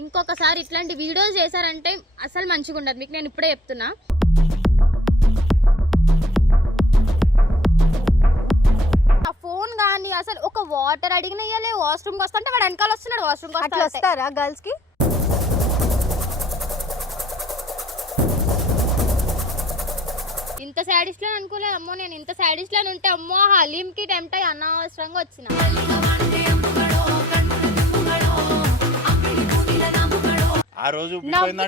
ఇంకొకసారి ఇట్లాంటి వీడియోస్ చేశారంటే అసలు మంచిగా ఉండదు మీకు నేను ఇప్పుడే చెప్తున్నా. ఆ ఫోన్ కానీ అసలు ఒక వాటర్ అడిగిన ఇయ్యలే, వాష్రూమ్కి వస్తుంటే వాడు వెనకాల వస్తున్నాడు. వాష్రూమ్కి వస్తారా గర్ల్స్ కి? ఇంత సాడిస్ట్ లని అనుకోలేదు అమ్మో. నేను ఇంత సాడిస్ట్ లని ఉంటే అమ్మో హలీం కి టెంప్ట్ అయ్యి అనవసరంగా వచ్చిన. ఆ రోజు ఫోన్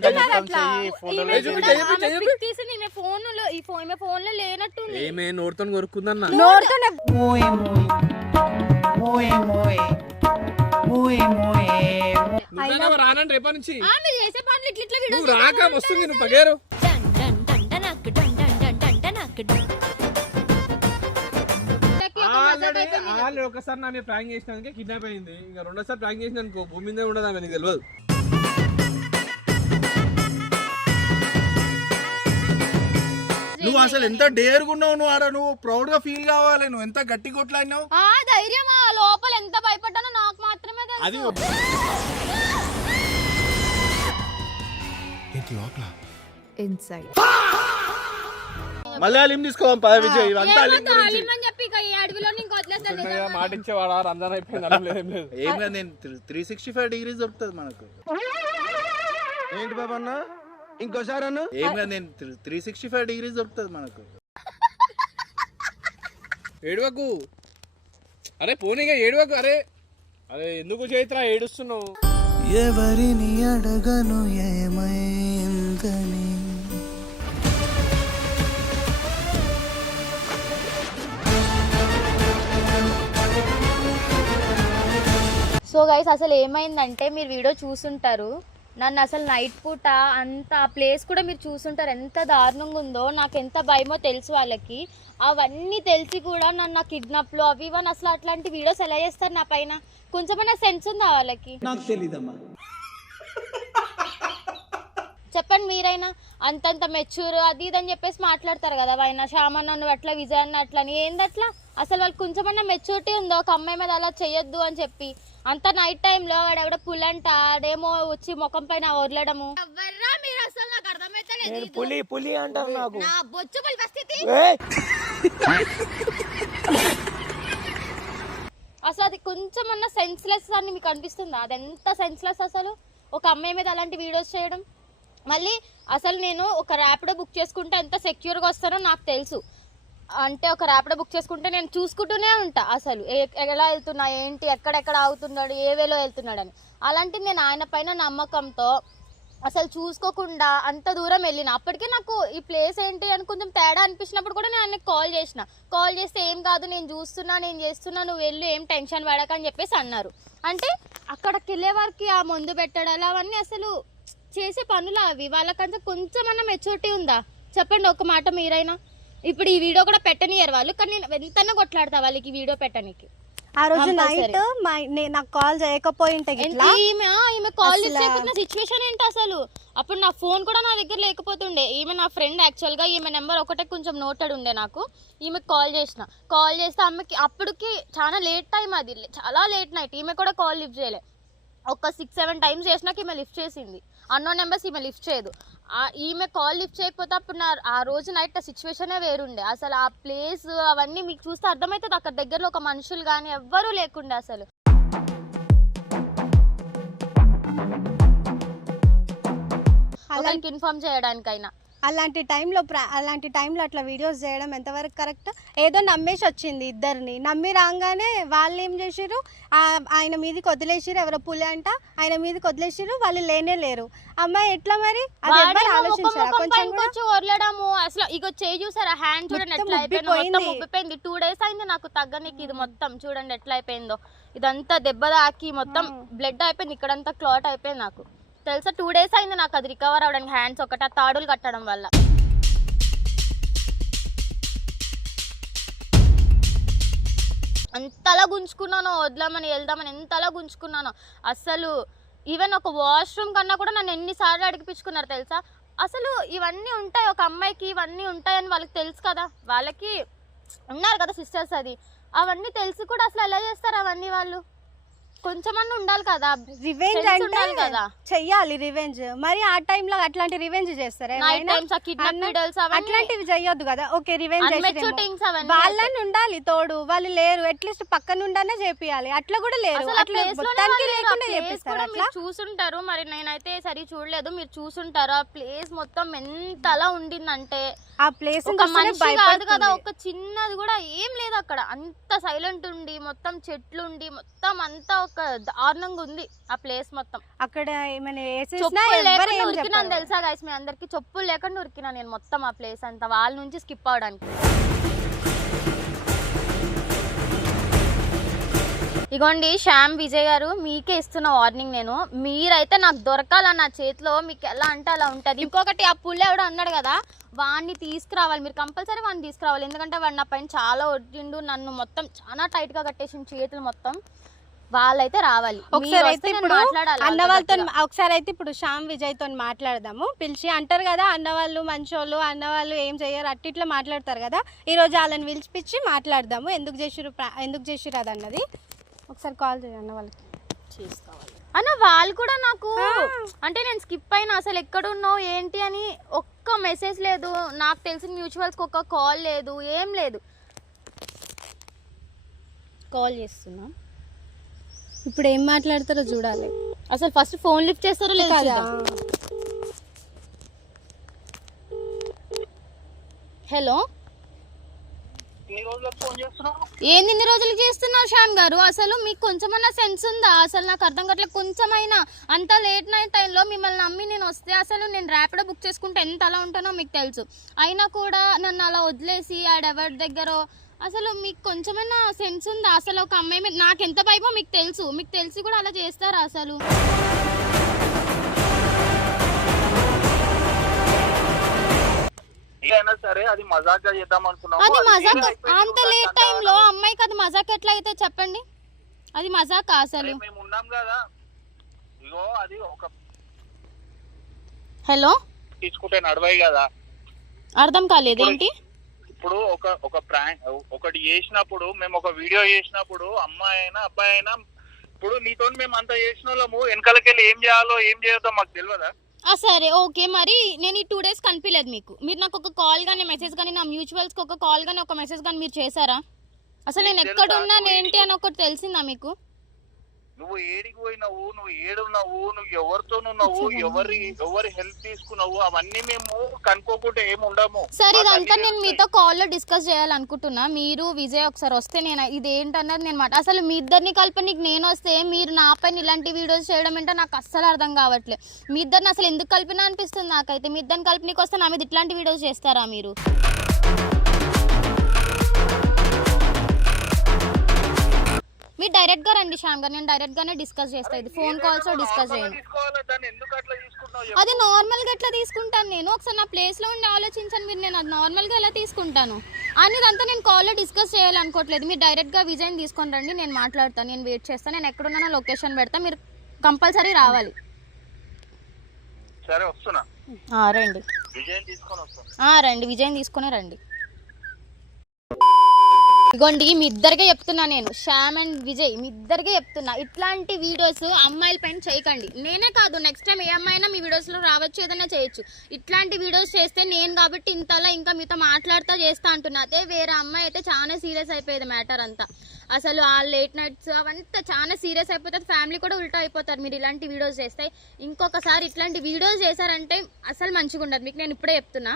లో లేనట్టు నోరుతో కొరుకుందన్న. రానండి రేపటి నుంచి మీరు చేసే పనులు ఇట్లా రాక వస్తుంది నువ్వు పగేరు. ఒకసారి నా మీద ప్రాంక్ చేసినాక కిడ్నాప్ అయింది. ఇంకా రెండోసారి ప్రాంక్ చేసిన అనుకో భూమి మీదే ఉండదు. ఆమె నీకు తెలియదు. నువ్వు అసలు ఎంత డేర్ గున్నావు. నువ్వు ఆడ నువ్వు ప్రౌడ్ గా ఫీల్ కావాలి. నువ్వు ఎంత గట్టి కొట్లాడినావు. ధైర్యం లోపల ఎంత భయపడ్డానో నాకు మాత్రమే తెలుసు. మళ్ళీ లిమ్ తీసుకోవాలి పద విజయ్. మాట ఇచ్చేవాడా రంజాన్ అయిపోయింది. ఏం లేదు నేను 365 degrees దొరుకుతుంది మనకు. ఏంటి బాబా అన్న ఇంకోసారి అన్న? ఏం లేదు నేను 365 degrees దొరుకుతుంది మనకు. ఏడవకు అరే పోనీగా ఏడవకు. అరే అరే ఎందుకు చైత్ర ఏడుస్తున్నావు? ఎవరిని అడగను ఏమైందని. సో గైస్ అసలు ఏమైందంటే మీరు వీడియో చూసుంటారు. నన్ను అసలు నైట్ పూట అంత ఆ ప్లేస్ కూడా మీరు చూసుంటారు. ఎంత దారుణంగా ఉందో, నాకు ఎంత భయమో తెలుసు వాళ్ళకి. అవన్నీ తెలిసి కూడా నన్ను కిడ్నాప్లు అవి ఇవన్నీ అసలు అట్లాంటి వీడియోస్ ఎలా చేస్తారు నా పైన? కొంచెమైనా సెన్స్ ఉందా వాళ్ళకి? నాకు తెలీదమ్మా. చెప్పండి మీరైనా. అంతంత మెచ్యూర్ అది ఇది అని చెప్పేసి మాట్లాడతారు కదా. ఆయన శ్యామన్న నువ్వు అట్లా, విజయన్న అట్లా అని. ఏందట్లా అసలు వాళ్ళకి కొంచెమన్నా మెచ్యూరిటీ ఉందో? ఒక అమ్మాయి మీద అలా చెయ్యొద్దు అని చెప్పి. అంత నైట్ టైంలో వాడు ఎవడ పులంట ఆడేమో వచ్చి ముఖం పైన వదలడము. పులి పులి అంటారు నాకు. అసలు అది కొంచెమన్నా సెన్స్లెస్ అని మీకు అనిపిస్తుందా? అది ఎంత సెన్స్లెస్ అసలు ఒక అమ్మాయి మీద అలాంటి వీడియోస్ చేయడం. మళ్ళీ అసలు నేను ఒక ర్యాపిడో బుక్ చేసుకుంటే ఎంత సెక్యూర్గా వస్తానో నాకు తెలుసు. అంటే ఒక ర్యాపిడో బుక్ చేసుకుంటే నేను చూసుకుంటూనే ఉంటా అసలు ఎలా వెళ్తున్నా, ఏంటి, ఎక్కడెక్కడ ఆగుతున్నాడు, ఏ వేలో వెళ్తున్నాడు అని. అలాంటిది నేను ఆయన పైన నమ్మకంతో అసలు చూసుకోకుండా అంత దూరం వెళ్ళిన. అప్పటికే నాకు ఈ ప్లేస్ ఏంటి అని కొంచెం తేడా అనిపించినప్పుడు కూడా నేను ఆయనకి కాల్ చేస్తే ఏం కాదు నేను చూస్తున్నా, నేను చేస్తున్నా, నువ్వు వెళ్ళు, ఏం టెన్షన్ పడక అని చెప్పేసి అన్నారు. అంటే అక్కడికి వెళ్ళే వారికి ఆ మందు పెట్టడాలు అవన్నీ అసలు చేసే పనులు అవి. వాళ్ళకంటే కొంచెమన్నా మెచ్యూరిటీ ఉందా చెప్పండి ఒక మాట మీరైనా. ఇప్పుడు ఈ వీడియో కూడా పెట్టనియరు వాళ్ళు, కానీ నేను ఎంతైనా కొట్లాడతా వాళ్ళకి ఈ వీడియో పెట్టడానికి. ఆ రోజు నైట్ నాకు కాల్ చేయకపోయింటే ఈమె కాల్ చేయకపోతున్న సిచ్యువేషన్ ఏంటి అసలు? అప్పుడు నా ఫోన్ కూడా నా దగ్గర లేకపోతుండే. ఈమె నా ఫ్రెండ్ యాక్చువల్గా. ఈమె నెంబర్ ఒకటే కొంచెం నోటెడ్ ఉండే నాకు. ఈమెకు కాల్ చేస్తే ఆమెకి అప్పటికి చాలా లేట్ టైం, అది చాలా లేట్ నైట్. ఈమె కూడా కాల్ లిఫ్ట్ చేయలే. ఒక 6-7 టైమ్స్ చేసినాక ఈమె లిఫ్ట్ చేసింది. అన్నోన్ నెంబర్స్ ఈమె లిఫ్ట్ చేయదు. ఈమె కాల్ లిఫ్ట్ చేయకపోతే అప్పుడు ఆ రోజు నైట్ సిచ్యువేషనే వేరుండే. అసలు ఆ ప్లేస్ అవన్నీ మీకు చూస్తే అర్థమవుతుంది. అక్కడ దగ్గరలో ఒక మనుషులు కానీ ఎవ్వరూ లేకుండే అసలు. ఇన్ఫార్మ్ చేయడానికైనా అలాంటి టైంలో అట్లా వీడియోస్ చేయడం ఎంతవరకు కరెక్ట్? ఏదో నమ్మేసి వచ్చింది, ఇద్దరిని నమ్మి రాగానే వాళ్ళు ఏం చేసారు, ఆయన మీదకి వదిలేసారు. ఎవరో పులి అంట ఆయన మీదకి వదిలేసారు. వాళ్ళు లేనే లేరు. అమ్మాయి ఎట్లా మరి? వదలడము అసలు. ఇక చేయి చూసారా, హ్యాండ్ చూడండి ఎట్లా అయిపోయింది. 2 days అయింది నాకు తగ్గనికి. ఇది మొత్తం చూడండి ఎట్లా అయిపోయిందో. ఇదంతా దెబ్బ తాకి మొత్తం బ్లడ్ అయిపోయింది. ఇక్కడంతా క్లాట్ అయిపోయింది నాకు తెలుసా. 2 days అయింది నాకు అది రికవర్ అవడానికి. హ్యాండ్స్ ఒకటి తాడులు కట్టడం వల్ల. ఎంతలా గుంజుకున్నానో, వదలమని వెళ్దామని ఎంతలా గుంజుకున్నానో అసలు. ఈవెన్ ఒక వాష్రూమ్ కన్నా కూడా నన్ను ఎన్నిసార్లు అడిగిపించుకున్నారు తెలుసా. అసలు ఇవన్నీ ఉంటాయి ఒక అమ్మాయికి, ఇవన్నీ ఉంటాయని వాళ్ళకి తెలుసు కదా. వాళ్ళకి ఉన్నారు కదా సిస్టర్స్, అది అవన్నీ తెలిసి కూడా అసలు ఎలా చేస్తారు అవన్నీ వాళ్ళు? కొంచెమన్నా ఉండాలి కదా, రివెంజ్ sense అంటే ఉండాలి కదా. చెయ్యాలి రివెంజ్. మరి ఆ టైంలో అట్లాంటి రివెంజ్ చేస్తారా నైట్ ఏమైనా? టైమ్స్ కిడ్నాప్ వీడియోస్ అట్లాంటివి చెయ్యొద్దు కదా. ఓకే రివెంజ్ అన్మెచ్యూర్ థింగ్స్ అవన్నీ వాళ్ళని ఉండాలి తోడు, వాళ్ళు లేరు, అట్లీస్ట్ పక్కన ఉండానే చేపియాలి. అట్లా కూడా లేరు, అసలు ఆ అట్లా place లోనే మొత్తానికి వాళ్ళు లేరు. ఆ లేకుండా place చేపిస్తారు కూడా అట్లా. మీరు చూసుంటారు, మరి నేనైతే సరి చూడలేదు, మీరు చూసుంటారు. ఆ ప్లేస్ మొత్తం ఎంతలా ఉండిందంటే ఆ ప్లేస్ ఒక మనిషి కాదు కదా, ఒక చిన్నది కూడా ఏం లేదు అక్కడ. అంత సైలెంట్ ఉండి మొత్తం చెట్లు ఉండి మొత్తం అంతా ఒక దారుణంగా ఉంది ఆ ప్లేస్ మొత్తం. అక్కడ ఏమైనా వేసేసినా చెప్పులు ఎవరు లేకుండా ఏం ఉరికినాను చెప్పరు. తెలుసా గైస్, మీ అందరికి చెప్పులు లేకుండా ఉరికినా నేను మొత్తం ఆ ప్లేస్ అంతా వాళ్ళ నుంచి స్కిప్ అవడానికి. ఇగోండి శ్యామ్ విజయ్ గారు, మీకే ఇస్తున్న వార్నింగ్ నేను. మీరైతే నాకు దొరకాల నా చేతిలో, మీకు ఎలా అంటే అలా ఉంటుంది. ఇంకొకటి ఆ పుల్ల ఎవడో అన్నాడు కదా, వాడిని తీసుకురావాలి మీరు, కంపల్సరీ వాడిని తీసుకురావాలి. ఎందుకంటే వాడు నా పైన చాలా ఒడ్డిండు, నన్ను మొత్తం చాలా టైట్ గా కట్టేసిన చేతులు మొత్తం. వాళ్ళైతే రావాలి. ఒకసారి అయితే ఇప్పుడు అన్న వాళ్ళతో గట్టిగా. ఒకసారి అయితే ఇప్పుడు శ్యామ్ విజయ్ తో మాట్లాడదాము. పిలిచి అంటారు కదా అన్నవాళ్ళు మంచోళ్ళు, అన్నవాళ్ళు ఏం చెయ్యరు అట్టిట్లా మాట్లాడతారు కదా. ఈ రోజు వాళ్ళని పిలిచిపిచ్చి మాట్లాడదాము, ఎందుకు చేసిరు అది అన్నది. ఒకసారి కాల్ చేయండి అన్న వాళ్ళకి. అన్న వాళ్ళు కూడా నాకు అంటే నేను స్కిప్ అయినా, అసలు ఎక్కడ ఉన్నావు ఏంటి అని ఒక్క మెసేజ్ లేదు, నాకు తెలిసిన మ్యూచువల్స్కి ఒక్క కాల్ లేదు, ఏం లేదు. కాల్ చేస్తున్నా, ఇప్పుడు ఏం మాట్లాడతారో చూడాలి. అసలు ఫస్ట్ ఫోన్ లిఫ్ట్ చేస్తారో లేదు కదా. హలో, ఏంది ఇన్ని రోజులు చేస్తున్నారు శ్యామ్ గారు? అసలు మీకు కొంచెమన్నా సెన్స్ ఉందా? అసలు నాకు అర్థం కావట్లేదు కొంచెమైనా. అంత లేట్ నైట్ టైంలో మిమ్మల్ని నమ్మి నేను వస్తే, అసలు నేను ర్యాపిడో బుక్ చేసుకుంటే ఎంత అలా ఉంటానో మీకు తెలుసు. అయినా కూడా నన్ను అలా వదిలేసి ఆడెవరి దగ్గర, అసలు మీకు కొంచెమైనా సెన్స్ ఉందా? అసలు ఒక అమ్మాయి మీద నాకు ఎంత భయమో మీకు తెలుసు, మీకు తెలిసి కూడా అలా చేస్తారా అసలు? సరే అది మజాక్ చేద్దాం అనుకున్నాం. అది మజాక్. అంత లేట్ టైంలో అమ్మాయికి అది మజాక్ ఎట్లా అయితే చెప్పండి, అది మజాక్ అసలు. మేము ఉన్నాం కదా, ఇగో అది ఒక హలో, తీసుకుంటే నడవాయి కదా. అర్థం కాలేదు ఏంటి? ఇప్పుడు ఒక ప్రాంక్ ఒకటి చేసినప్పుడు, మేము ఒక వీడియో చేసినప్పుడు, అమ్మాయి అయినా అబ్బాయి అయినా, ఇప్పుడు నీతో మేము అంత చేసిన వాళ్ళము వెనకాలకెళ్ళి ఏం చేయాలో ఏం చేయొద్దో మాకు తెలియదా? సరే ఓకే, మరి నేను ఈ 2 days కనిపించలేదు మీకు. మీరు నాకు ఒక కాల్ కానీ మెసేజ్ కానీ, నా మ్యూచువల్స్కి ఒక కాల్ కానీ ఒక మెసేజ్ కానీ మీరు చేశారా? అసలు నేను ఎక్కడున్నాను ఏంటి అని ఒకటి తెలిసిందా మీకు? నువ్వు ఏడికి పోయినావు, నువ్వు ఏడున్నావు, నువ్వు ఎవరితో ఉన్నావు, ఎవరి హెల్ప్ తీసుకున్నావు, అవన్నీ మేము కనుక్కోకుండా ఏమి ఉండము. సరే ఇదంతా నేను మీతో కాల్లో డిస్కస్ చేయాలనుకుంటున్నా. మీరు విజయ్ ఒకసారి వస్తే నేను ఇది ఏంటన్నది నేను అసలు మీ ఇద్దరిని కలపనికి నేను వస్తే మీరు నా పైన ఇలాంటి వీడియోస్ చేయడం ఏంటో నాకు అస్సలు అర్థం కావట్లేదు. మీ ఇద్దరిని అసలు ఎందుకు కలిపినా అనిపిస్తుంది నాకైతే. మీ ఇద్దరిని కలపనికి వస్తే నా మీద ఇట్లాంటి వీడియోస్ చేస్తారా మీరు? మీరు డైరెక్ట్ గా రండి శ్యామ్ గారు, నేను డైరెక్ట్ గానే డిస్కస్ చేస్తా. ఇది ఫోన్ కాల్స్ లో డిస్కస్ చేయను. అది నార్మల్ గా ఎట్లా తీసుకుంటాను నేను? ఒకసారి నా ప్లేస్ లో ఉండి ఆలోచించాను మీరు, నేను అది నార్మల్ గా ఎలా తీసుకుంటాను అనేదంతా నేను కాల్ లో డిస్కస్ చేయాలనుకోవట్లేదు. మీరు డైరెక్ట్ గా విజయ్ తీసుకొని రండి, నేను మాట్లాడతాను, నేను వెయిట్ చేస్తాను. నేను ఎక్కడున్నా లొకేషన్ పెడతా, మీరు కంపల్సరీ రావాలి. సరే వస్తున్నా, రండి విజయ్ తీసుకొని వస్తున్నా. రండి, విజయ్ తీసుకునే రండి. ఇగోండి మీ ఇద్దరికే చెప్తున్నా నేను, శ్యామ్ అండ్ విజయ్ మీ ఇద్దరికే చెప్తున్నా, ఇట్లాంటి వీడియోస్ అమ్మాయిల పైన చేయకండి. నేనే కాదు, నెక్స్ట్ టైం ఏ అమ్మాయినా మీ వీడియోస్లో రావచ్చు, ఏదైనా చేయొచ్చు. ఇట్లాంటి వీడియోస్ చేస్తే నేను కాబట్టి ఇంతలా ఇంకా మీతో మాట్లాడుతూ చేస్తా అంటున్నా. అదే వేరే అమ్మాయి అయితే చాలా సీరియస్ అయిపోయేది మ్యాటర్ అంతా. అసలు ఆ లేట్ నైట్స్ అవంతా చాలా సీరియస్ అయిపోతుంది, ఫ్యామిలీ కూడా ఉల్టా అయిపోతారు మీరు ఇలాంటి వీడియోస్ చేస్తే. ఇంకొకసారి ఇట్లాంటి వీడియోస్ చేశారంటే అసలు మంచిగా ఉండదు మీకు, నేను ఇప్పుడే చెప్తున్నా.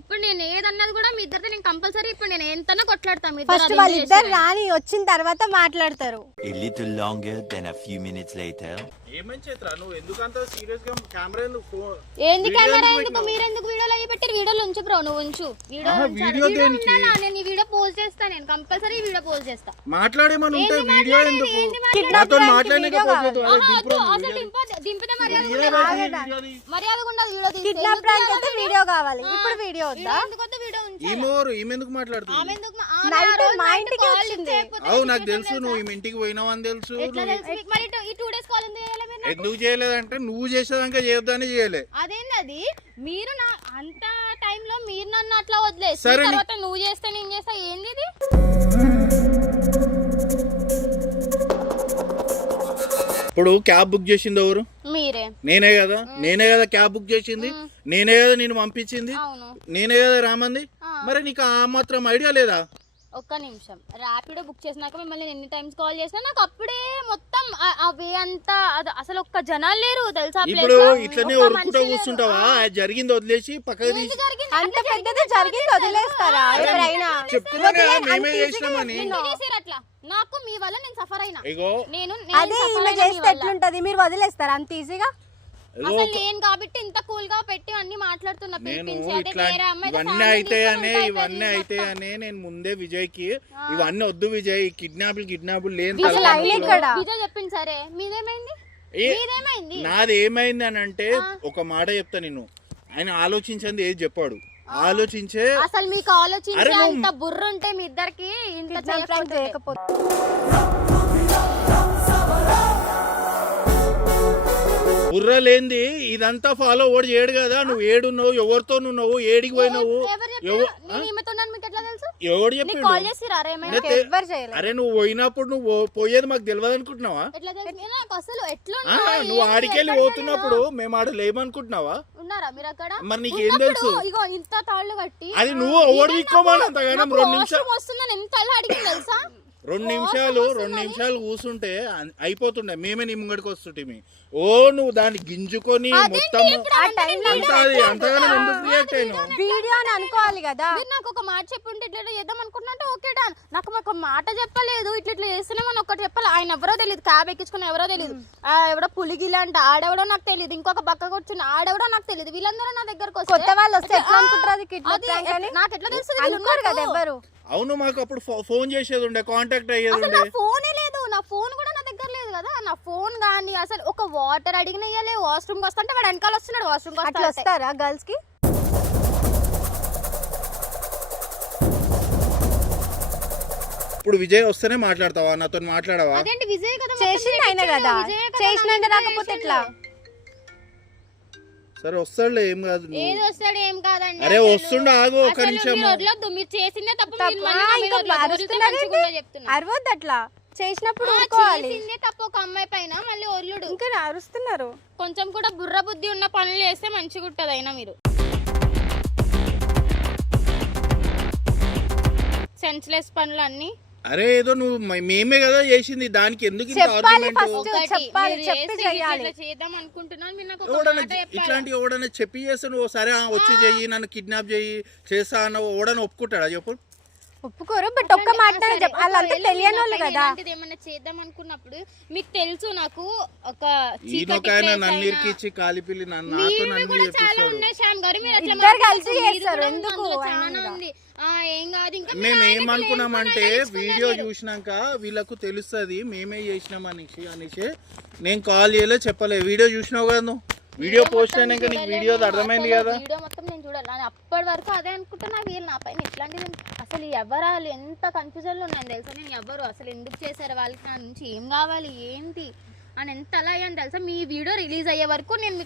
ఇప్పుడు నేను ఏదన్నది కూడా మీ ఇద్దరితో నేను కంపల్సరీ ఇప్పుడు నేను ఎంతనో కొట్లాడతాను. ఫస్ట్ వాళ్ళిద్దరు రాని వచ్చిన తర్వాత మాట్లాడతారు. A little longer than a few minutes later. ఏమని చేతురా నువ్వు ఎందుకు అంత సీరియస్ గా కెమెరా ఎందుకు ఏంది కెమెరా ఎందుకు? మీరు ఎందుకు వీడియోలో అయ్యి పెట్టి వీడియోలో ఉంచు బ్రో, నువ్వు ఉంచు. వీడియో ఉండాలా? నేను ఈ వీడియో పోస్ట్ చేస్తా, నేను కంపల్సరీ ఈ వీడియో పోస్ట్ చేస్తా. మాట్లాడేమని ఉంటే వీడియో ఎందుకు నాతో మాట్లాడలేకపోతే అసలు దింపితే మర్యాద ఉండదు. వీడియో తీస్తే కిడ్నాప్ ప్రాంక్ అయితే వీడియో కావాలి, ఇప్పుడు వీడియో వద్దా? ఎందుకు వీడియో ఉంచు? ఈమె ఎందుకు మాట్లాడుతుంది? నైట్ మా ఇంటికి వచ్చింది. అవు నాకు తెలుసు, నువ్వు ఈమె ఇంటికి పోయినావు అని తెలుసు. మరి ఈ 2 days కాల్ ఎందుకు చేయలేదంటే నువ్వు చేసేదాకా చేయొద్దని చేయలే. అదేంది అది? మీరు నా అంత టైంలో మీరు నన్ను అట్లా వదిలేసి సరే తర్వాత నువ్వు చేస్తే నేను చేస్తా ఏంది ఇది? ఇప్పుడు క్యాబ్ బుక్ చేసింది ఎవరు? మీరే. నేనే కదా క్యాబ్ బుక్ చేసింది, నేనే కదా నేను పంపించింది, అవును. నేనే కదా రామంది. మరి నీకు ఆ మాత్రం ఐడియా లేదా? ఒక్క నిమిషం, ర్యాపిడో బుక్ చేసినాక మిమ్మల్ని ఎన్ని టైమ్స్ కాల్ చేసినా నాకు అప్పుడే మొత్తం అవే అంతా అసలు ఒక్క జనాలు లేరు తెలుసా? ఇప్పుడు ఇట్లనే ఒరుకుంటూ కూర్చుంటావా? జరిగింది వదిలేసి పక్కకు తీసి అంత పెద్దది జరిగింది వదిలేస్తారా ఎవరైనా? చెప్తున్నానే మేమే చేసినామని. అట్లా నాకు మీ వల్ల నేను సఫర్ అయినా. ఇగో నేను అదే ఈమె చేస్తే ఎట్లుంటది? మీరు వదిలేస్తారా అంత ఈజీగా? అసలు నేను కాబట్టి ఇంత కూల్ గా పెట్టి అన్ని మాట్లాడుతున్నా. నేను పిలిపించి అదే ఇట్లా వేరే అమ్మాయి ఇవన్నీ అయితే నేను ముందే విజయ్ కి ఇవన్నీ వద్దు విజయ్, కిడ్నాపులు లేని విజయ్ చెప్పింది సరే, మీదేమైంది? మీదేమైంది? నాది ఏమైంది అని అంటే ఒక మాట చెప్తా, నేను ఆయన ఆలోచించింది ఏది చెప్పాడు, ఆలోచించే. అసలు మీకు ఆలోచించే అంత బుర్ర ఉంటే మీ ఇద్దరికి ఇంత చేయకపోతే. బుర్ర లేంది ఇదంతా ఫాలో ఓడి చేయడు కదా. నువ్వు ఏడున్నావు, ఎవరితో నువ్వు ఏడికి పోయినావు, ఎవడు చెప్పాడు? అరే నువ్వు పోయినప్పుడు నువ్వు పోయేది మాకు తెలియదు అనుకుంటున్నావా? నువ్వు ఆడికెళ్ళి పోతున్నప్పుడు మేము ఆడ లేమనుకుంటున్నావా? మరి నీకేం తెలుసు? అది నువ్వు ఎవడు ఇక్కోమని అంతగానం 2 నిమిషాలు 2 నిమిషాలు కూర్చుంటే అయిపోతుండే, మేమే నీ ముంగడికి వస్తుంటే. ఓ నువ్వు దాన్ని గింజుకొని మొత్తం అంతగానో ఎందుకు రియాక్ట్ అయినావు? వీడియో అని అనుకోవాలి కదా. నాకు ఒక మాట చెప్పుంటే ఇట్లా చేద్దాం అనుకుంటున్నా ఓకే డా. నాకు ఒక మాట చెప్పలేదు, ఇట్లా చేస్తున్నామని ఒకటి చెప్పాలి. ఆయన ఎవరో తెలియదు, క్యాబ్ ఎక్కించుకుని ఎవరో తెలియదు, ఎవడో పులిగిల అంటే ఆడెవడో నాకు తెలియదు, ఇంకొక పక్కకు వచ్చిన ఆడెవడో నాకు తెలియదు. వీళ్ళందరూ నా దగ్గరకు కొత్త వాళ్ళు వస్తే ఎట్లా అనుకుంటారు? నాకు ఎట్లా తెలుసు? అనుకోరు కదా ఎవరు. అవును, మాకు అప్పుడు ఫోన్ చేసేది ఉండే, కాంటాక్ట్ అయ్యేది ఉండే. నా ఫోనే లేదు, నా ఫోన్ కూడా నా దగ్గర లేదు కదా. నా ఫోన్ గానీ అసలు ఒక వాటర్ అడిగిన ఇయ్యలే. వాష్రూమ్ వస్తుంటే వాడు వెనకాల వస్తున్నాడు. వాష్రూమ్ అట్లా వస్తారా గర్ల్స్ కి? ఇప్పుడు విజయ్ వస్తేనే మాట్లాడతావా? నాతో మాట్లాడవా? అదేంటి విజయ్ కదా చేసింది ఆయన కదా, చేసినాక రాకపోతే ఎట్లా? సరే వస్తాడులే, ఏం కాదు. ఏది వస్తాడు ఏం కాదండి. అరే వస్తుండే, ఆగు ఒక నిమిషం. మీరు చేసిందే తప్పు. అరవద్దు అట్లా, చేసినప్పుడు చేసిందే తప్పు ఒక అమ్మాయి పైన మళ్ళీ ఒర్లుడు. ఇంకా అరుస్తున్నారు. కొంచెం కూడా బుర్ర బుద్ధి ఉన్న పనులు చేస్తే మంచిగా ఉంటది. అయినా మీరు సెన్స్లెస్ పనులు అన్ని. అరే ఏదో నువ్వు మేమే కదా చేసింది, దానికి ఎందుకు చేద్దాం అనుకుంటున్నాను. ఇట్లాంటి ఎవడన్నా చెప్పి చేస్తే నువ్వు సరే వచ్చి చెయ్యి, నన్ను కిడ్నాప్ చెయ్యి చేస్తా అన్న ఎవడన్నా ఒప్పుకుంటాడా చెప్పు? ఒప్పుకోరు. బట్ ఒక్క మాట వాళ్ళంతా తెలియని వాళ్ళు కదా. ఏమన్నా చేద్దాం అనుకున్నప్పుడు మీకు తెలుసు నాకు ఒక నన్ను ఇరికిచ్చి కాలిపిల్లి నన్ను చాలా ఉన్నాయి శ్యామ్ గారు. మీరు ఏం కాదు. ఇంకా మేము ఏమనుకున్నామంటే వీడియో చూసినాక వీళ్ళకు తెలుస్తుంది మేమే చేసినాం అనేసి నేను కాల్ చేయలే, చెప్పలే. వీడియో చూసినావు కదా నువ్వు, వీడియో పోస్ట్ అయినాక నీకు వీడియో అర్థమైంది కదా. వీడియో మొత్తం నేను చూడాలి. అప్పటి వరకు అదే అనుకుంటున్నా, వీళ్ళు నా పైన ఇట్లాంటిది అసలు ఎవరాలు ఎంత కన్ఫ్యూజన్ లో ఉన్నాను తెలుసా. నేను ఎవరు అసలు ఎందుకు చేశారు, వాళ్ళకి నా నుంచి ఏం కావాలి ఏంటి అని ఎంత అలా అయ్యాను తెలుసా. మీ వీడియో రిలీజ్ అయ్యే వరకు నేను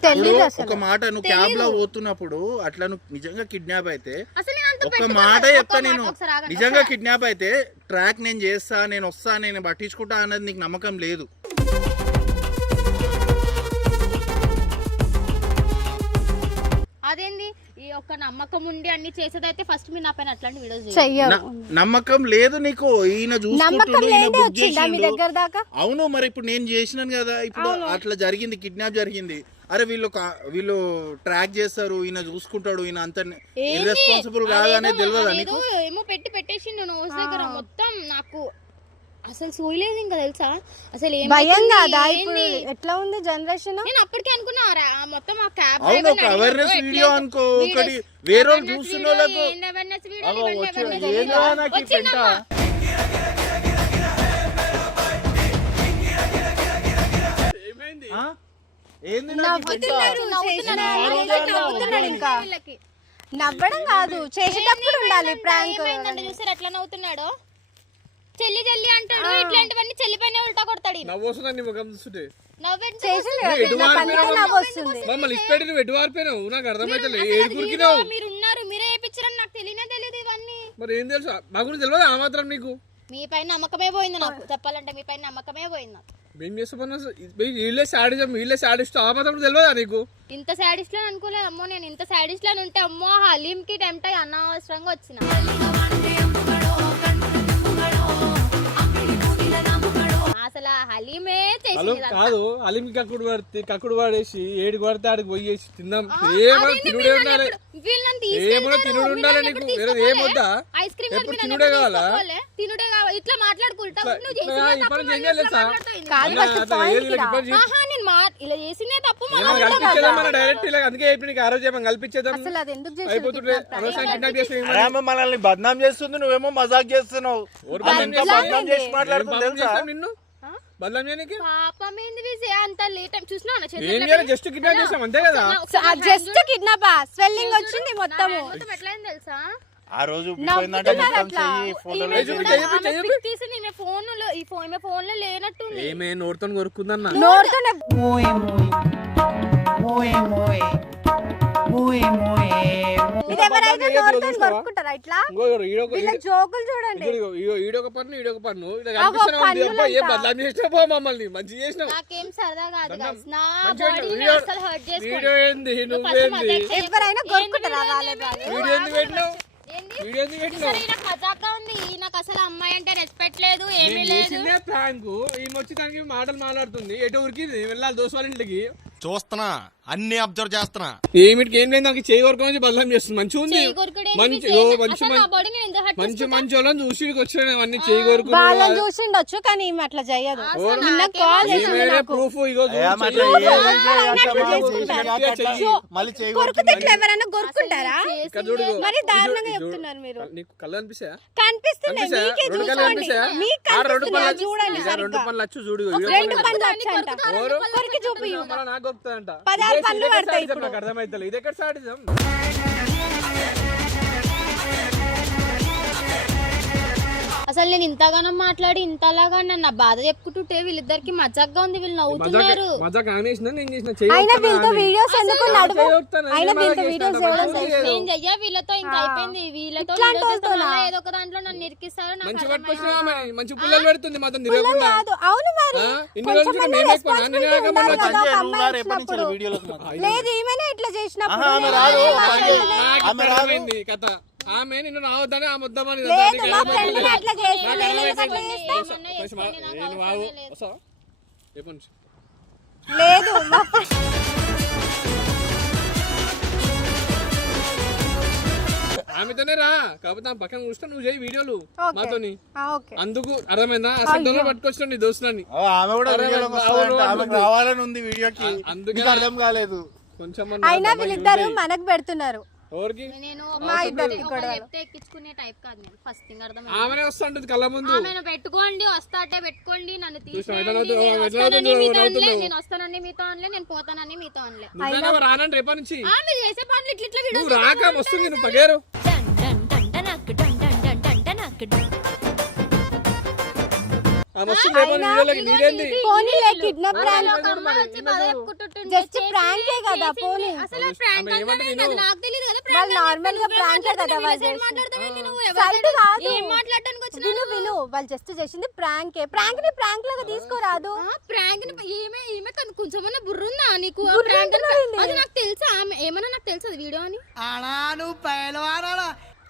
ఒక మాట, నువ్వు క్యాబ్ లో పోతున్నప్పుడు అట్లా నువ్వు నిజంగా కిడ్నాప్ అయితే ఒక మాట చెప్తా, నేను నిజంగా కిడ్నాప్ అయితే ట్రాక్ నేను చేస్తా, నేను వస్తా, నేను పట్టించుకుంటా అన్నది నీకు నమ్మకం లేదు. అదేంది ఈ ఒక నమ్మకం ఉండి అన్ని చేసేదైతే ఫస్ట్ మీరు నా పైన అట్లాంటి వీడియోస్ నమ్మకం లేదు నీకు. ఈయన చూసుకుంటుండు, ఈయన బుక్ చేసిండు. అవును, మరి ఇప్పుడు నేను చేసినాను కదా. ఇప్పుడు అట్లా జరిగింది, కిడ్నాప్ జరిగింది. అరే వీళ్ళు ట్రాక్ చేస్తారు, ఈయన చూసుకుంటాడు, ఈయన అంత ఇర్రెస్పాన్సిబుల్ కాదనేది తెలియదా నీకు? ఏమో పెట్టేసిండు నోస్ దగ్గర మొత్తం. నాకు అసలు సోయలేదు ఇంకా తెలుసా. అసలు భయం కాదా ఇప్పుడు? ఎట్లా ఉంది జనరేషన్? నేను అప్పటికే అనుకున్నా మొత్తం ఆ క్యాబ్ అవేర్నెస్ వీడియో అనుకో, ఒకటి వేరే వాళ్ళు చూస్తున్న వాళ్ళకు ఇంకా నవ్వడం కాదు, చేసేటప్పుడు ఉండాలి ప్రాంక్. చూసారు ఎట్లా నవ్వుతున్నాడో. చెల్లి చెల్లి అంటాడు, ఇట్లాంటివన్నీ చెల్లి పైన ఉల్టా కొడతాడు. మీరున్నారు, మీరే తెలియదు ఇవన్నీ. మరి ఏం తెలుసు మా గురించి తెలియదు ఆ మాత్రం నీకు? మీ పైన నమ్మకమే పోయింది నాకు, చెప్పాలంటే మీ పైన నమ్మకమే పోయింది నాకు. ఏం చేస్తామన్నా వీళ్ళే సాడిజం వీళ్ళే సాడిస్ట్ ఆ మాత్రం తెలియదా నీకు? ఇంత సాడిస్ట్ లా అనుకోలేదు అమ్మో. నేను ఇంత సాడిస్ట్ లా ఉంటే అమ్మో హలీం కి టెంప్ట్ అయ్యి అనవసరంగా వచ్చిన. అసలు ఆ హలీమే చేసింది కాదు హలీం కక్కుడు పడేసి ఏడు పడితే ఆడికి పోయేసి తిందాం. ఏమో తినుడే ఉండాలి, ఏమో తినుడు ఉండాలి నీకు. వేరే ఏమొద్దా? ఐస్ క్రీమ్ ఎప్పుడు తినుడే కావాలా? తినుడే కావాలి. ఇట్లా మాట్లాడుకుంటా ఇలా చేసిందే తప్పు. డైరెక్ట్ ఇలా అందుకే అయిపోయి ఆ రోజు ఏమో కల్పించేద్దాం అసలు అది ఎందుకు అయిపోతుండే. అనవసరంగా కిడ్నాప్ చేసి అరే ఆమె మనల్ని బద్నాం చేస్తుంది, నువ్వేమో మజాక్ చేస్తున్నావు. బద్నాం చేసి మాట్లాడుతుంది తెలుసా? నిన్ను బదలాం చేయడానికి పాపం ఏంది విజయ్ అంత లేట్ టైం చూసినావు నా ఏం చేయాలి? జస్ట్ కిడ్నాప్ చేసాం అంతే కదా. జస్ట్ కిడ్నాప్ స్వెల్లింగ్ వచ్చింది మొత్తము. మొత్తం ఎట్లయింది తెలుసా? ఆ రోజు ఉబ్బిపోయిందంటే మొత్తం చెయ్యి ఫోటోలో తీసి నేను ఫోన్ లో ఈ ఫోన్ లో లేనట్టుంది. ఏమే నోరుతో కొరుక్కుందన్న నోరుతోనే ఇది ఎవరైనా నోరుతో కొరుకుంటారా ఇట్లా? వీళ్ళ జోకులు చూడండి. ఈడొక పన్ను ఈడొక పన్ను ఏం బదలాం చేసినా పో మమ్మల్ని మంచి చేసినావు. నాకేం సరదా కాదు guys. నా బాడీని అసలు హర్ట్ చేసుకో. వీడియో ఏంది నువ్వేంది ఎవరైనా కొరుకుంటారా వాళ్ళే బాగా? వీడియో ఎందుకు పెట్టినావు? వీడియో ఎందుకు పెట్టినావు? నాకు మజాక్గా ఉంది. నాకు అసలు అమ్మాయి అంటే రెస్పెక్ట్ లేదు, ఏమీ లేదు. చేసిందే ప్రాంక్. ఈమె వచ్చి దానికి మాటలు మాట్లాడుతుంది. ఎటు ఊరికి వెళ్ళాలి దోస్తు వాళ్ళ ఇంటికి. చూస్తున్నా అన్ని అబ్జర్వ్ చేస్తున్నా. ఏమిటికి ఏం లేదు నాకు చేయి కొరకు నుంచి బదలాం చేస్తుంది. మంచిగా ఉంది మంచి వాళ్ళని చూసి వచ్చిన అన్ని చేయి కొరకు వాళ్ళని చూసిండొచ్చు కానీ ఈమె అట్లా చేయదు. నిన్న కాల్ చేసింది నాకు. ప్రూఫ్ ఇగో కొరుకుతే ఇట్లా ఎవరైనా కొరుకుంటారా? మరి దారుణంగా చెప్తున్నారు మీరు. నీకు కళ్ళు అనిపిస్తాయా? కనిపిస్తున్నాయి మీకే చూడండి. మీకు కనిపిస్తున్నాయి చూడండి. రెండు పనులు వచ్చు చూడు. రెండు పనులు వచ్చంట కొరికి చూపి. నాకు గొప్పదంట 16 పనులు పడతాయి ఇప్పుడు. నాకు అర్థమైతలేదు ఇది ఎక్కడ సాడిజం. అసలు నేను ఇంతగానం మాట్లాడి ఇంతలాగా నా బాధ చెప్పుకుంటుంటే వీళ్ళిద్దరికి మజాక్గా ఉంది. వీళ్ళు నవ్వుతున్నారు. మజాక్ ఆనేసిన నేను చేసిన అయినా వీళ్ళతో వీడియోస్ ఎందుకు నడువు? అయినా వీళ్ళతో వీడియోస్ చేయడం నేను చెయ్య వీళ్ళతో ఇంకా అయిపోయింది. వీళ్ళతో ఏదో ఒక దాంట్లో నన్ను నిరికిస్తారు. మంచి పట్టుకొచ్చినా మంచి పుల్లలు పెడుతుంది మాత్రం నిరకుండా. అవును మరి లేదు ఏమైనా ఇట్లా చేసినప్పుడు కథ ఆమె నిన్ను రావద్దని ఆ ముద్దమని లేదు ఆమెతోనే రా. కాకపోతే ఆ పక్కన కూర్చొని నువ్వు చేయి వీడియోలు మాతోని. అందుకు అర్థమైందా? అసలు పట్టుకొచ్చిన నీ దోస్తులని. ఆమె కూడా రావాలని ఉంది వీడియోకి, అందుకే అర్థం కాలేదు కొంచెం. అయినా వీళ్ళిద్దరు మనకు పెడుతున్నారు. ఎక్కించుకునే టైప్ కాదు నేను. ఫస్ట్ థింగ్ అర్థం ఆమెనే వస్తుంటది కళ్ళ ముందు. పెట్టుకోండి వస్తాటే పెట్టుకోండి నన్ను తీసుకెళ్ళండి. నేను వస్తానని మీతో అనలే, నేను పోతానని మీతో అనలే. రానండి రేపటి నుంచి మీరు చేసే పనులు ఇట్లా ఇట్లా నువ్వు రాక వస్తుంది నువ్వు పగేరు. కిడ్నాప్ జస్ట్ ప్రాంకే కదా. పోనీ నార్మల్ గా ప్రాంకే కదా. విను వాళ్ళు జస్ట్ చేసింది ప్రాంకే. ప్రాంక్ ని ప్రాంక్ లాగా తీసుకోరాదు. ప్రాంక్ కొంచెం బుర్రుందా నీకు? అది నాకు తెలుసా? ఏమన్నా నాకు తెలుసు అది వీడియో అని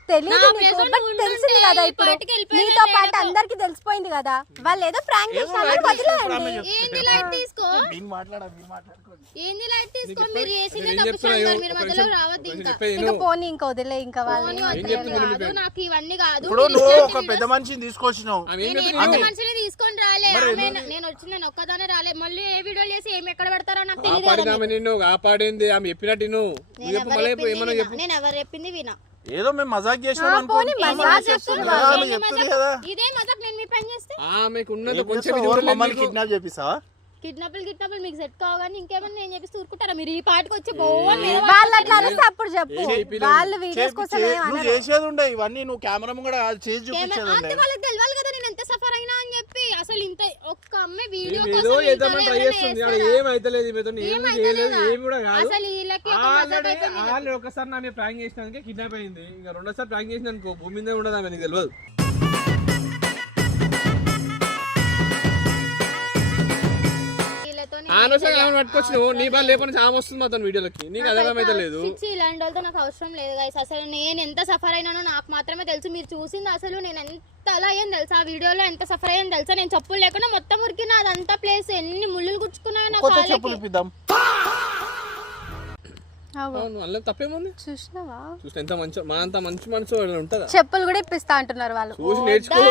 తెలియదు తెలిసింది కదా. ఇప్పుడు మీతో పాటు అందరికి తెలిసిపోయింది కదా. వాళ్ళు ఏదో ప్రాంక్ చేసినారు వదిలేయండి. ఏంది లైట్ తీసుకో, ఏంది లైట్ తీసుకో. మీరు చేసిందే తప్పు. మీరు మధ్యలో రావద్దు ఇంకా పోనీ ఇంకా వదిలే. ఇంకా వాళ్ళు నాకు ఇవన్నీ కాదు. ఒక పెద్ద మనిషిని తీసుకొచ్చినావు. పెద్ద మనిషిని తీసుకొని రాలే. నేను వచ్చి నేను ఒక్కదానే రాలే. మళ్ళీ ఏ వీడియో చేసి ఏమి ఎక్కడ పెడతారో నాకు తెలియదు. నిన్ను కాపాడింది ఆమె చెప్పినట్టు నేను ఎవరు చెప్పింది వినా. ఏదో మేము మజాక్ చేసినాం. ఇదే మజాక్ నేను మీ పని చేస్తే మమ్మల్ని కిడ్నాప్ చేపిస్తావా? కిడ్నాపులు మీకు సెట్ కావగానే ఇంకేమన్నా నేను చెప్పి ఊరుకుంటారా? మీరు ఈ పాటికి వచ్చి వాళ్ళు అట్లా అరిస్తే అప్పుడు చెప్పు. వాళ్ళు వీడియోస్ కోసం చేసేది ఉండే ఇవన్నీ. నువ్వు కెమెరా కూడా చేసి చూపించేది వాళ్ళకి తెలియాలి కదా నేను ఎంత సఫర్ అయినా అని చెప్పి. అసలు ఇంత ఒక్క అమ్మాయి వీడియో ఏదో చేద్దామని ట్రై చేస్తుంది ఏమైతలేదు ఈమెతో ఏమి చేయలేదు ఏమి కూడా కాదు అసలు వీళ్ళకి ఒక మజాక్ అయిపోయింది. ఆల్రెడీ ఒకసారి నా మీద ప్రాంక్ చేసినాకే కిడ్నాప్ అయింది ఇంకా రెండోసారి ప్రాంక్ చేసిన అనుకో భూమి మీద ఉండదు ఆమె నీకు తెలియదు వీళ్ళతోని అనవసరంగా ఆమెను పట్టుకొచ్చినావు నీ బాగా లేపని ఆమె వస్తుంది మాతో వీడియోలకి నీకు అర్థమైతే లేదు పిచ్చి ఇలాంటి వాళ్ళతో నాకు అవసరం లేదు గైస్. అసలు నేను ఎంత సఫర్ అయినానో నాకు మాత్రమే తెలుసు. మీరు చూసింది అసలు నేను ఎంత అలా అయ్యాను తెలుసా, ఆ వీడియోలో ఎంత సఫర్ అయ్యాను తెలుసా. నేను చెప్పులు లేకుండా మొత్తం ఉరికిన అదంతా ప్లేస్ ఎన్ని ముళ్ళులు గుచ్చుకున్నాయో నా కొత్త కాళ్ళకి. చెప్పులు ఇప్పిద్దాం. అందులో తప్పేముంది చూసినావా చూస్తే ఎంత మంచి మా అంత మంచి మనసు ఉంటుందా చెప్పులు కూడా ఇప్పిస్తా అంటున్నారు వాళ్ళు. చూసి నేర్చుకో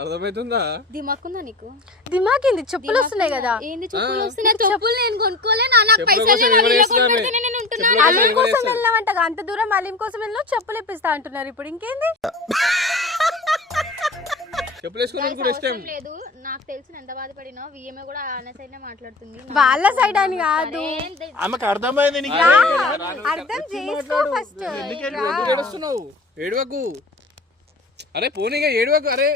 అర్థమవుతుందా దిమాకుందా నీకు? దిమాకింది చెప్పులు వస్తున్నాయి కదా. ఏంది చెప్పులు వస్తున్నాయి? చెప్పులు నేను కొనుక్కోలే, నాకు పైసలు లేవు, ఎవరు వీళ్ళ వేస్తున్నారే? కొనుక్కుంటేనే నేను ఉంటున్నాను. అలీం కోసం వెళ్ళినామంట, అంత దూరం అలీం కోసం వెళ్ళినా చెప్పులు ఇప్పిస్తా అంటున్నారు. ఇప్పుడు ఇంకేంది? చెప్పులు వేసుకుని కూడా ఇష్టం అవసరం లేదు. నాకు తెలిసిన ఎంత బాధపడినా విఎంఏ కూడా ఆన సైడ్ మాట్లాడుతుంది. వాళ్ళ సైడ్ అని కాదు, ఆమెకు అర్థమైంది నీకు. అర్థం చేసుకో ఫస్ట్. ఎందుకు ఏడుస్తున్నావు? ఏడవకు. అరే పోనీగా ఏడవకు. అరే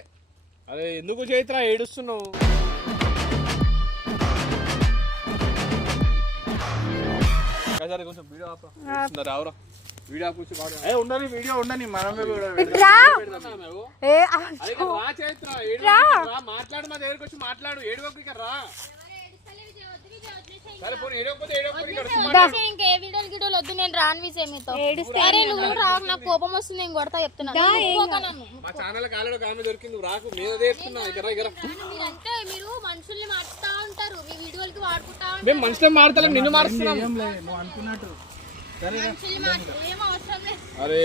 అరే ఎందుకు చైత్ర ఏడుస్తున్నావు? సరే కొంచెం వీడియో రావురా వీడియో ఉండని వీడియో ఉండని మనమే కూడా రా. ఏ రా చైత్ర మాట్లాడు, మా దగ్గరకు వచ్చి మాట్లాడు. ఏడవకు ఇక రా. సరే పోనీ ఏడవకపోతే ఏడవకపోతే ఇంకే వీడియోలు గిడోలు వద్దు, నేను రాను విజయ్ మీతో. అరే నువ్వు రాకు, నాకు కోపం వస్తుంది, నేను కొడతా చెప్తున్నా. మా ఛానల్ కాలేడు కామె దొరికింది, నువ్వు రాకు. నేను చెప్తున్నా ఇక్కడ మీరంటే మీరు మనుషుల్ని మార్చుతా ఉంటారు, మీ వీడియోలకి వాడుకుంటా ఉంటారు. మేము మనుషులు మారుతలేం, నిన్ను మారుస్తున్నాం. నువ్వు అనుకున్నట్టు. ఏం అవసరం లేదు. అరే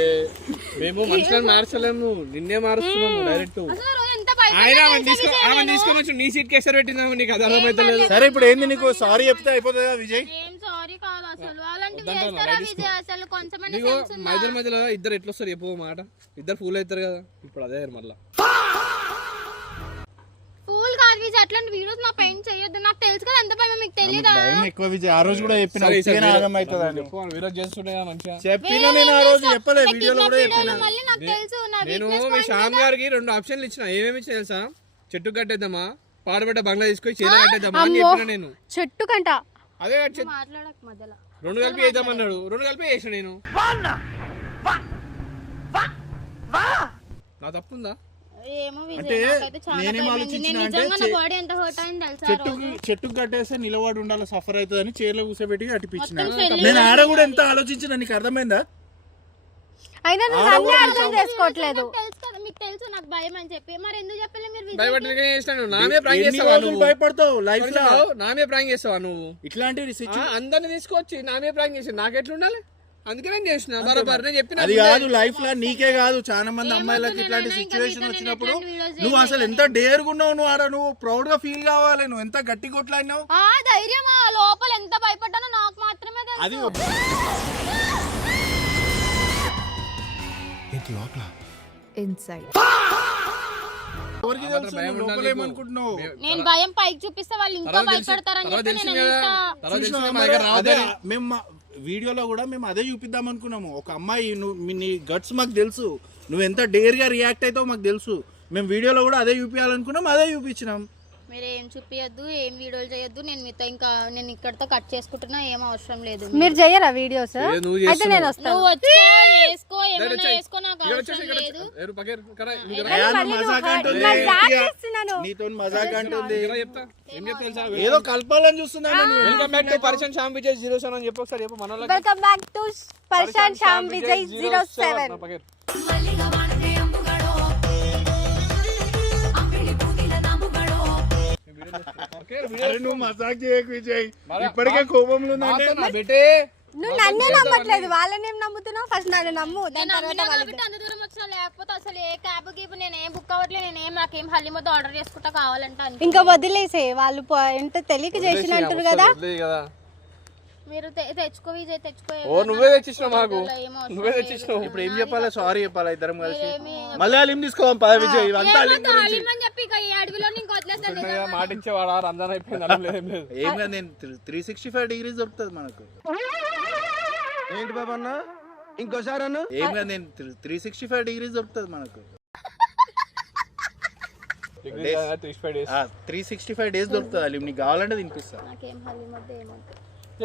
మేము మనుషులను మార్చలేము, నిన్నే మారుస్తున్నాము డైరెక్ట్. అసలు రోజు ఎంత ఆయన ఆమె తీసుకొని వచ్చి నీ సీట్ కేసరి పెట్టినాము, నీకు అది అర్థమైతలేదు. సరే ఇప్పుడు ఏంది నీకు సారీ చెప్తే అయిపోతుంది కదా విజయ్. ఏం సారీ కాదు అసలు, అలాంటివి చేస్తారా విజయ్? అసలు కొంచెం నీకు మధ్య మధ్యలో ఇద్దరు ఎట్లా వస్తారు చెప్పు మాట. ఇద్దరు ఫూల్ అవుతారు కదా ఇప్పుడు. అదే మళ్ళా ఫూల్ కాదు విజయ్, అట్లాంటి వీడియోస్ నా పైన చేయొద్దు. నాకు తెలుసు కదా ఎంత భయం, మీకు తెలియదా? భయం ఎక్కువ విజయ్. ఆ రోజు కూడా చెప్పిన ఆగమవుతుందని వీడియో చేస్తుండే మంచిగా చెప్పినా. నేను ఆ రోజు చెప్పలే, వీడియోలో కూడా చెప్పిన. మళ్ళీ నాకు తెలుసు నా నేను మీ శ్యామ్ గారికి 2 ఆప్షన్లు ఇచ్చిన. ఏమేమి ఇచ్చిన తెలుసా? చెట్టు కట్టేద్దామా, పాడబడ్డ బంగ్లా తీసుకొని చేత కట్టేద్దామా అని చెప్పిన నేను. చెట్టు కంట అదే మాట్లాడక మధ్యలో 2 కలిపి వేద్దామన్నాడు, 2 కలిపి వేసిన నేను. నా తప్పుందా? ఏమో విజయ్, అంటే నాకైతే చాలా నేనేం భయం. ఆలోచించిన నేను అంటే నిజంగా నా బాడీ ఎంత హర్ట్ అయింది తెలుసా ఆ రోజు. చెట్టుకు కట్టేస్తే నిలబడి ఉండాలి, సఫర్ అవుతుందని చైర్లో కూర్చోబెట్టి అటిపించిన. మొత్తం చెల్లి నేను ఆడ కూడా ఎంత ఆలోచించిన, నీకు అర్థమైందా? అయినా నువ్వు అన్నీ అర్థం చేసుకోవట్లేదు. నాకు తెలుసు కదా, మీకు తెలుసు నాకు భయం అని చెప్పి. మరి ఎందుకు చెప్పలే మీరు విజయ్? భయపడ్డాకే చేసినాను. నా మీద ప్రాంక్ ఎన్ని చేస్తావా రోజులు నువ్వు? భయపడతావు లైఫ్ లో? నా మీద ప్రాంక్ చేస్తావా నువ్వు? ఇట్లాంటి అందరిని తీసుకొచ్చి నా మీద ప్రాంక్ చేసి నాకెట్లుండాలి? అందుకే నేను చేసిన బరాబర్. నేను చెప్పిన అది కాదు, లైఫ్ లో నీకే కాదు చాలా మంది అమ్మాయిలకి ఇట్లాంటి సిచ్యువేషన్ వచ్చినప్పుడు నువ్వు అసలు ఎంత డేర్గా ఉన్నావు. నువ్వు ఆడ నువ్వు ప్రౌడ్ గా ఫీల్ కావాలి. నువ్వు ఎంత గట్టి కొట్లాడినావు. ఆ ధైర్యం ఆ లోపల ఎంత భయపడ్డానో నాకు మాత్రమే అది తెలుసు. ఎవరికి తెలుసు నువ్వు లోపల ఏమనుకుంటున్నావు? నేను భయం పైకి చూపిస్తే వాళ్ళు ఇంకా భయపడతారని చెప్పి నేను ఎంత చూసినావా మరి? అదే మేము వీడియోలో కూడా మేము అదే చూపిద్దాం అనుకున్నాము. ఒక అమ్మాయి నీ గట్స్ మాకు తెలుసు, నువ్వు ఎంత డేర్ గా రియాక్ట్ అవుతావు మాకు తెలుసు. మేము వీడియోలో కూడా అదే చూపించాలనుకున్నాం, అదే చూపించినాం. మీరు ఏం చూపియద్దు, ఏం వీడియోలు చేయొద్దు. నేను మీతో ఇంకా నేను ఇక్కడతో కట్ చేసుకుంటున్నా, ఏం అవసరం లేదు. మీరు చెయ్యరా వీడియోస్? నువ్వు అయితే నేను వస్తాను. నువ్వు వచ్చి చేసుకో, ఏమన్నా చేసుకో, నాకు అవసరం లేదు. నీతో మజాక్ అంటుంది, చెప్తా ఏం చెప్తా తెలుసా? ఏదో కలపాలని చూస్తున్నాను. Welcome back to person Shyam Vijay 07 అని చెప్పి ఒకసారి చెప్పు మన వాళ్ళకి. Welcome back to person Shyam Vijay 07. నువ్వు మజాక్ చేయకు విజయ్, ఇప్పటికే కోపంలో ఉందంటే. నువ్వు నన్నే నమ్మట్లేదు, వాళ్ళనేం నమ్ముతున్నావు? ఫస్ట్ నన్ను నమ్ము, దాని తర్వాత కాబట్టి అంత దూరం వచ్చినా, లేకపోతే అసలు ఏ క్యాబ్ గీబ్ నేను ఏం బుక్ అవ్వట్లేదు. నేను నాకేం హలీమతో ఆర్డర్ చేసుకుంటా కావాలంటే ఇంకా వదిలేసే. వాళ్ళు ఎంత తెలియక చేసినట్టు కదా. మీరు తెచ్చుకో విజయ్, తెచ్చుకో. ఓ నువ్వే తెచ్చినావు మాకు, నువ్వే తెచ్చినావు. ఇప్పుడు ఏం చెప్పాలి? సారీ చెప్పాలా ఇద్దరం కలిసి? మళ్ళీ అలీం తీసుకోవాలి పద విజయ్. ఇవంతా అలీం గురించి. అని చెప్పి ఇక ఈ అడవిలో నీకు వదిలేస్తాను. మాట ఇచ్చేవాడా? రంజాన్ అయిపోయింది, అలా లేదు ఏం లేదు. ఏం కాదు, నేను 365 డిగ్రీస్ దొరుకుతుంది మనకు. ఏంటి బాబా అన్న ఇంకోసారి అన్న? ఏం కాదు, నేను 365 డిగ్రీస్ దొరుకుతుంది మనకు. 365 days 365 days దొరుకుతుంది అలీం, నీకు కావాలంటే తినిపిస్తా. నాకేం హలీం వద్దు ఏమొద్దు.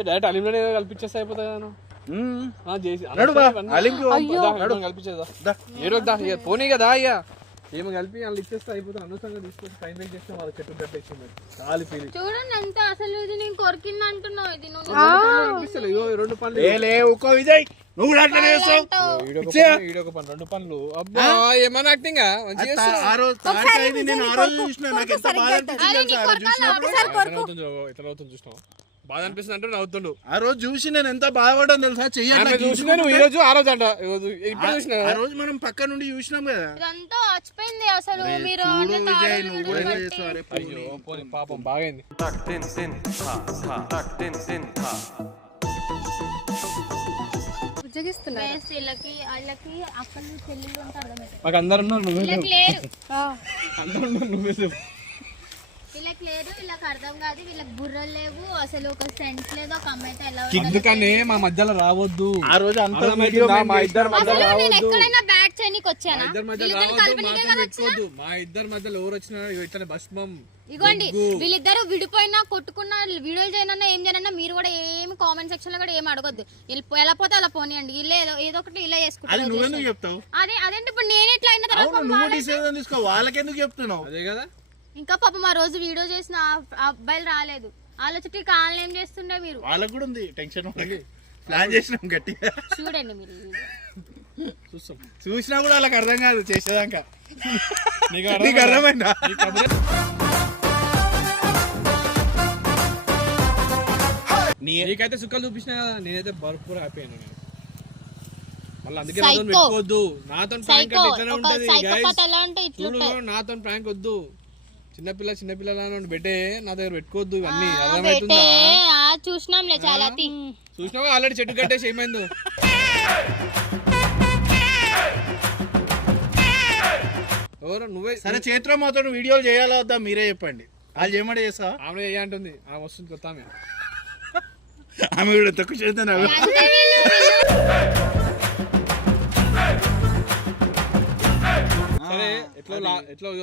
డైరెక్ట్ అలీంలోనే కల్పించేస్తే అయిపోతుంది కదా నడు బా, అలీంకి కల్పించేదా ఏడోదా ఇక పోనీ కదా ఇక ఏమో కలిపి వాళ్ళు ఇచ్చేస్తే అయిపోతుంది. అనవసరంగా తీసుకొచ్చి టైం వేస్ట్ చేస్తే వాళ్ళ చెట్టు కట్టేసింది కాలి పీలి చూడండి ఎంత అసలు ఇది నేను కొరికింది అంటున్నావు. ఇది నువ్వు అనిపిస్తలే ఇగో 2 పండ్లు ఊకో విజయ్, నువ్వు కూడా అట్లనే చేస్తావు. ఈడొక పండు 2 పండ్లు అబ్బా ఏమన్నా యాక్టింగ్ మంచిగా ఆ రోజు తాటాయింది, నేను ఆ రోజు చూసిన, నాకు ఎంత బాధ అనిపించింది తెలుసా ఆ రోజు చూసినప్పుడు. ఎట్లా అవుతుంది చూసినావు? బాధ అనిపిస్తుంది అంటే నవ్వుతుండు. ఆ రోజు చూసి నేను ఎంత బాధపడ్డాను తెలుసా, చెయ్యాలి చూసినా నువ్వు ఈ రోజు ఆ రోజు అంట ఇప్పుడు చూసినా ఆ రోజు మనం పక్క నుండి చూసినాం కదా. ఇదంతా వచ్చిపోయింది అసలు. మీరు చూడు విజయ్, నువ్వు కూడా చేస్తావు. అరే అయ్యో పోనీ పాపం బాగైంది. ఉద్యోగిస్తున్నారు. వేస్ట్ వీళ్ళకి వాళ్ళకి అక్కలు చెల్లెళ్ళు అంటే అర్థమవుతుంది. మాకు అందరు ఉన్నారు నువ్వే వీళ్ళకి లేరు, అందరు ఉన్నారు నువ్వే వీళ్ళకి లేరు, వీళ్ళకి అర్థం కాదు, వీళ్ళకి బుర్రలు లేవు, అసలు ఒక సెన్స్ లేదు. ఒక అమ్మాయితో ఎలా ఎందుకని మా మధ్యలో రావద్దు. ఆ రోజు అంత అర్థమవుతుందా? మా ఇద్దరి మధ్యలో అసలు నేను రావద్దు. ఎక్కడైనా బ్యాట్ చేయనీకి వచ్చానా? మా ఇద్దరి మధ్యలో వీళ్ళిద్దరిని రావద్దు. కలపనీకే మాత్రం కదా పెట్టుకోవద్దు. మా ఇద్దరి మధ్యలో ఎవరు వచ్చినా ఇట్లా భస్మం. ఇగోండి వీళ్ళిద్దరు విడిపోయినా కొట్టుకున్నా వీడియోలు చేయనన్నా ఏం చేయనన్నా మీరు కూడా ఏమి కామెంట్ సెక్షన్ లో కూడా ఏం అడగొద్దు. ఎలా పోతే అలా పోనీయండి. వీళ్ళే ఏదో ఒకటి ఇలా అది చేసుకుంటారు. నువ్వెందుకు చెప్తావు? అదేంటి ఇప్పుడు నేను ఎట్లా అయిన తర్వాత అవును, నువ్వు డిసిజన్ తీసుకో, వాళ్ళకెందుకు చెప్తున్నావు? అదే కదా ఇంకా పాపం ఆ రోజు వీడియో చేసిన ఆ అబ్బాయిలు రాలేదు. ఆలోచన కాళ్ళు ఏం చేస్తుండే మీరు వాళ్ళకు కూడా ఉంది టెన్షన్. ప్లాన్ చేసినాం గట్టిగా. చూడండి మీరు ఈ video. చూస్తాం. చూసినా కూడా వాళ్ళకి అర్థం కాదు చేసేదాకా. నీకు నీకు అర్థమైందా? నీకైతే సుఖాలు చూపించినా కదా, నేనైతే భర్పూర్ హ్యాపీ అయినా. మళ్ళీ అందుకే Psycho. నాతో పెట్టుకోవద్దు. నాతో ప్రాంక్ సైకో అంటే ఇట్లానే ఒక ఉంటది సైకోపాత్ ఎలా అంటే చూడు. ఇట్లుంటాయి. నాతో ప్రాంక్ వద్దు. చిన్నపిల్ల పెట్టే నా దగ్గర పెట్టుకోవద్దు. ఇవన్నీ పెట్టే అర్థమవుతుందా? చూసినాంలే చాలా చూసినావా ఆల్రెడీ చెట్టు కట్టేసి ఏమైందో. ఎవరు నువ్వే సరే చేతిలో మాత్రం వీడియోలు చేయాలా వద్దా మీరే చెప్పండి. వాళ్ళు చేయమంటే చేస్తా. ఆమె ఏ అంటుంది, ఆమె వస్తుంది కొత్త ఆమె. ఆమె కూడా తక్కువ చేద్దాం. సరే ఎట్లా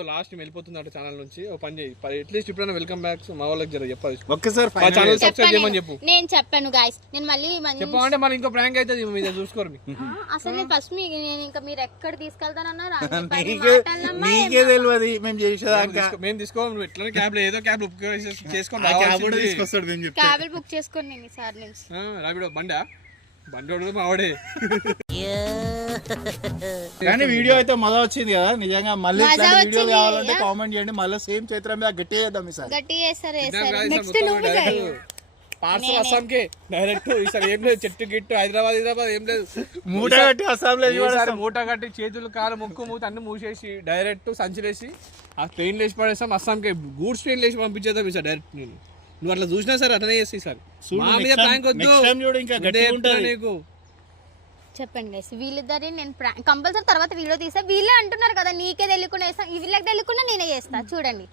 లాస్ట్ వెళ్ళిపోతుంది అంటే ఛానల్ నుంచి. ఓ పని చేయి, అట్లీస్ట్ ఇప్పుడైనా వెల్కమ్ బ్యాక్ మా వాళ్ళకి జర చెప్పాలి. ఒక్కసారి మా ఛానల్ సబ్స్క్రైబ్ చేయమని చెప్పు. నేను చెప్పాను గాయస్, నేను మళ్ళీ చెప్పమంటే మళ్ళీ ఇంకో ప్రాంక్ అయితే మీద చూసుకోరు. అసలు నేను ఫస్ట్ నేను ఇంకా మీరు ఎక్కడ తీసుకెళ్తానన్నారు నీకే తెలియదు మేము చేసేదాకా. మేము తీసుకో, నువ్వు ఎట్లా క్యాబ్ ఏదో క్యాబ్ చేసుకొని తీసుకొస్తాడు మేము చెప్తే. క్యాబ్ బుక్ చేసుకొని నేను ఈసారి నుంచి రాబిడో బండి మావాడే. కానీ వీడియో అయితే మజా వచ్చింది కదా నిజంగా. మళ్ళీ మజా ఇట్లాంటి వీడియో వచ్చింది. కావాలంటే కామెంట్ చేయండి. మళ్ళీ సేమ్ చైత్రం మీద గట్టి చేద్దాం ఈసారి. గట్టి చేస్తారు పార్సల్ అస్సాంకి డైరెక్ట్. ఈసారి ఏం లేదు, చెట్టు గిట్టు హైదరాబాద్ ఏం లేదు. మూట కట్టి అస్సాంలో ఈసారి మూట కట్టి చేతులు కాలు ముక్కు మూత అన్ని మూసేసి డైరెక్ట్ సంచిలేసి ఆ ట్రైన్ లేచి పడేస్తాం. అస్సాంకి గూడ్స్ ట్రైన్ లేచి పంపించేద్దాం ఈసారి డైరెక్ట్. నువ్వు అట్లా చూసినా సరే అట్లనే చేసి ఈసారి మా మీద ప్రాంక్ వద్దు. నీకు చెప్పండి గైస్, వీళ్ళిద్దరి నేను కంపల్సరీ తర్వాత వీడియో తీసా. వీళ్ళే అంటున్నారు కదా నీకే తెలియకుండా వేస్తా, వీళ్ళకి తెలియకుండా నేనే చేస్తా. చూడండి.